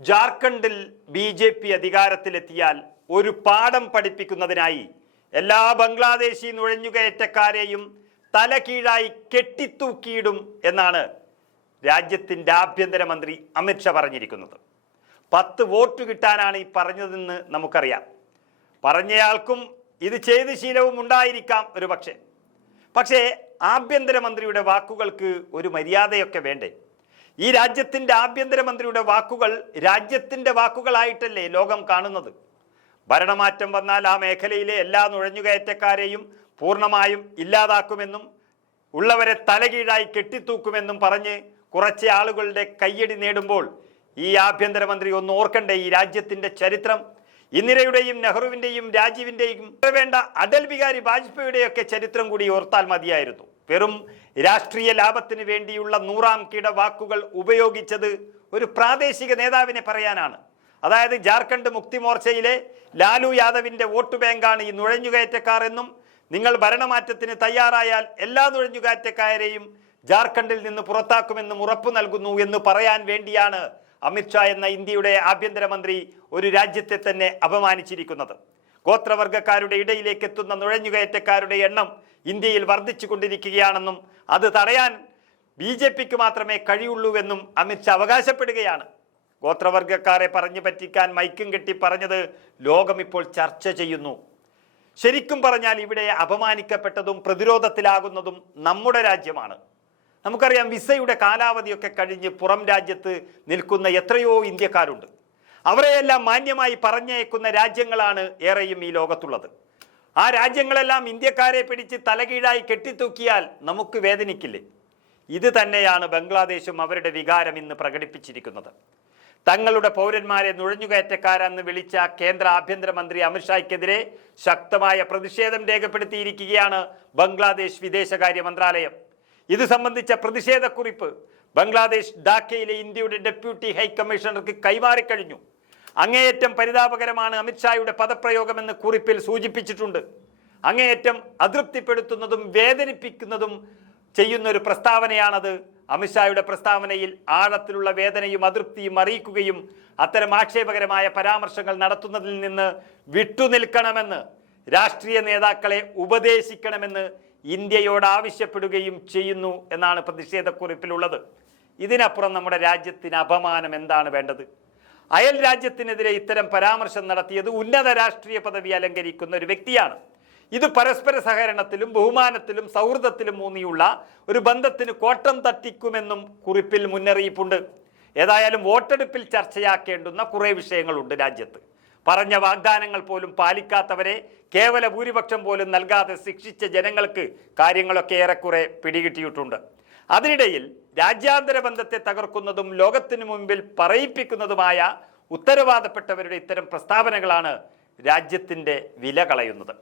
ജാർഖണ്ഡിൽ B J P അധികാരത്തിലെത്തിയാൽ ഒരു പാഠം പഠിപ്പിക്കുന്നതിനായി എല്ലാ ബംഗ്ലാദേശി നുഴഞ്ഞുകയറ്റക്കാരെയും തല കീഴായി കെട്ടിത്തൂക്കിയിടും എന്നാണ് രാജ്യത്തിന്റെ ആഭ്യന്തരമന്ത്രി അമിത്ഷാ പറഞ്ഞിരിക്കുന്നത്. പത്ത് വോട്ട് കിട്ടാനാണ് ഈ പറഞ്ഞതെന്ന് നമുക്കറിയാം. പറഞ്ഞയാൾക്കും ഇത് ചെയ്ത് ശീലവും ഉണ്ടായിരിക്കാം ഒരു പക്ഷേ പക്ഷേ ആഭ്യന്തരമന്ത്രിയുടെ വാക്കുകൾക്ക് ഒരു മര്യാദയൊക്കെ വേണ്ടേ? ഈ രാജ്യത്തിന്റെ ആഭ്യന്തരമന്ത്രിയുടെ വാക്കുകൾ രാജ്യത്തിന്റെ വാക്കുകളായിട്ടല്ലേ ലോകം കാണുന്നത്? ഭരണമാറ്റം വന്നാൽ ആ മേഖലയിലെ എല്ലാ നുഴഞ്ഞുകയറ്റക്കാരെയും പൂർണമായും ഇല്ലാതാക്കുമെന്നും ഉള്ളവരെ തലകീഴായി കെട്ടിത്തൂക്കുമെന്നും പറഞ്ഞ് കുറച്ച് ആളുകളുടെ കയ്യടി നേടുമ്പോൾ ഈ ആഭ്യന്തരമന്ത്രി ഒന്ന് ഓർക്കണ്ടേ ഈ രാജ്യത്തിന്റെ ചരിത്രം? ഇന്ദിരയുടെയും നെഹ്റുവിന്റെയും രാജീവിന്റെയും വേണ്ട അടൽ ബിഹാരി വാജ്പേയിയുടെയൊക്കെ ചരിത്രം കൂടി ഓർത്താൽ മതിയായിരുന്നു. വെറും രാഷ്ട്രീയ ലാഭത്തിന് വേണ്ടിയുള്ള നൂറാം കിട വാക്കുകൾ ഉപയോഗിച്ചത് ഒരു പ്രാദേശിക നേതാവിനെ പറയാനാണ്. അതായത് ജാർഖണ്ഡ് മുക്തി മോർച്ചയിലെ ലാലു യാദവിന്റെ വോട്ട് ബാങ്കാണ് ഈ നുഴഞ്ഞുകയറ്റക്കാർ എന്നും നിങ്ങൾ ഭരണമാറ്റത്തിന് തയ്യാറായാൽ എല്ലാ നുഴഞ്ഞുകയറ്റക്കാരെയും ജാർഖണ്ഡിൽ നിന്ന് പുറത്താക്കുമെന്നും ഉറപ്പു നൽകുന്നു എന്ന് പറയാൻ വേണ്ടിയാണ് അമിത്ഷാ എന്ന ഇന്ത്യയുടെ ആഭ്യന്തരമന്ത്രി ഒരു രാജ്യത്തെ തന്നെ അപമാനിച്ചിരിക്കുന്നത്. ഗോത്രവർഗക്കാരുടെ ഇടയിലേക്ക് എത്തുന്ന നുഴഞ്ഞുകയറ്റക്കാരുടെ എണ്ണം ഇന്ത്യയിൽ വർദ്ധിച്ചു കൊണ്ടിരിക്കുകയാണെന്നും അത് തടയാൻ ബി ജെ പിക്ക് മാത്രമേ കഴിയുള്ളൂവെന്നും അമിത്ഷാ അവകാശപ്പെടുകയാണ്. ഗോത്രവർഗക്കാരെ പറഞ്ഞു പറ്റിക്കാൻ മൈക്കും കെട്ടി പറഞ്ഞത് ലോകം ഇപ്പോൾ ചർച്ച ചെയ്യുന്നു. ശരിക്കും പറഞ്ഞാൽ ഇവിടെ അപമാനിക്കപ്പെട്ടതും പ്രതിരോധത്തിലാകുന്നതും നമ്മുടെ രാജ്യമാണ്. നമുക്കറിയാം വിസയുടെ കാലാവധിയൊക്കെ കഴിഞ്ഞ് പുറം രാജ്യത്ത് നിൽക്കുന്ന എത്രയോ ഇന്ത്യക്കാരുണ്ട്. അവരെയെല്ലാം മാന്യമായി പറഞ്ഞയക്കുന്ന രാജ്യങ്ങളാണ് ഏറെയും ഈ ലോകത്തുള്ളത്. ആ രാജ്യങ്ങളെല്ലാം ഇന്ത്യക്കാരെ പിടിച്ച് തലകീഴായി കെട്ടിത്തൂക്കിയാൽ നമുക്ക് വേദനിക്കില്ലേ? ഇത് തന്നെയാണ് ബംഗ്ലാദേശും അവരുടെ വികാരം ഇന്ന് പ്രകടിപ്പിച്ചിരിക്കുന്നത്. തങ്ങളുടെ പൗരന്മാരെ നുഴഞ്ഞുകയറ്റക്കാരെന്ന് വിളിച്ച കേന്ദ്ര ആഭ്യന്തരമന്ത്രി അമിത്ഷായ്ക്കെതിരെ ശക്തമായ പ്രതിഷേധം രേഖപ്പെടുത്തിയിരിക്കുകയാണ് ബംഗ്ലാദേശ് വിദേശകാര്യ മന്ത്രാലയം. ഇത് സംബന്ധിച്ച പ്രതിഷേധക്കുറിപ്പ് ബംഗ്ലാദേശ് ഡാക്കയിലെ ഇന്ത്യയുടെ ഡെപ്യൂട്ടി ഹൈക്കമ്മീഷണർക്ക് കൈമാറിക്കഴിഞ്ഞു. അങ്ങേയറ്റം പരിതാപകരമാണ് അമിത്ഷായുടെ പദപ്രയോഗമെന്ന് കുറിപ്പിൽ സൂചിപ്പിച്ചിട്ടുണ്ട്. അങ്ങേയറ്റം അതൃപ്തിപ്പെടുത്തുന്നതും വേദനിപ്പിക്കുന്നതും ചെയ്യുന്ന ഒരു പ്രസ്താവനയാണത് അമിത്ഷായുടെ പ്രസ്താവനയിൽ ആഴത്തിലുള്ള വേദനയും അതൃപ്തിയും അറിയിക്കുകയും അത്തരം ആക്ഷേപകരമായ പരാമർശങ്ങൾ നടത്തുന്നതിൽ നിന്ന് വിട്ടുനിൽക്കണമെന്ന് രാഷ്ട്രീയ നേതാക്കളെ ഉപദേശിക്കണമെന്ന് ഇന്ത്യയോട് ആവശ്യപ്പെടുകയും ചെയ്യുന്നു എന്നാണ് പ്രതിഷേധക്കുറിപ്പിലുള്ളത്. ഇതിനപ്പുറം നമ്മുടെ രാജ്യത്തിന് അപമാനം എന്താണ് വേണ്ടത്? അയൽ രാജ്യത്തിനെതിരെ ഇത്തരം പരാമർശം നടത്തിയത് ഉന്നത രാഷ്ട്രീയ പദവി അലങ്കരിക്കുന്ന ഒരു വ്യക്തിയാണ്. ഇത് പരസ്പര സഹകരണത്തിലും ബഹുമാനത്തിലും സൗഹൃദത്തിലും ഊന്നിയുള്ള ഒരു ബന്ധത്തിന് കോട്ടം തട്ടിക്കുമെന്നും കുറിപ്പിൽ മുന്നറിയിപ്പുണ്ട്. ഏതായാലും വോട്ടെടുപ്പിൽ ചർച്ചയാക്കേണ്ടുന്ന കുറേ വിഷയങ്ങളുണ്ട് രാജ്യത്ത്. പറഞ്ഞ വാഗ്ദാനങ്ങൾ പോലും പാലിക്കാത്തവരെ കേവല ഭൂരിപക്ഷം പോലും നൽകാതെ ശിക്ഷിച്ച ജനങ്ങൾക്ക് കാര്യങ്ങളൊക്കെ ഏറെക്കുറെ പിടികിട്ടിയിട്ടുണ്ട്. അതിനിടയിൽ രാജ്യാന്തര ബന്ധത്തെ തകർക്കുന്നതും ലോകത്തിനു മുമ്പിൽ പറയിപ്പിക്കുന്നതുമായ ഉത്തരവാദപ്പെട്ടവരുടെ ഇത്തരം പ്രസ്താവനകളാണ് രാജ്യത്തിന്റെ വില കളയുന്നത്.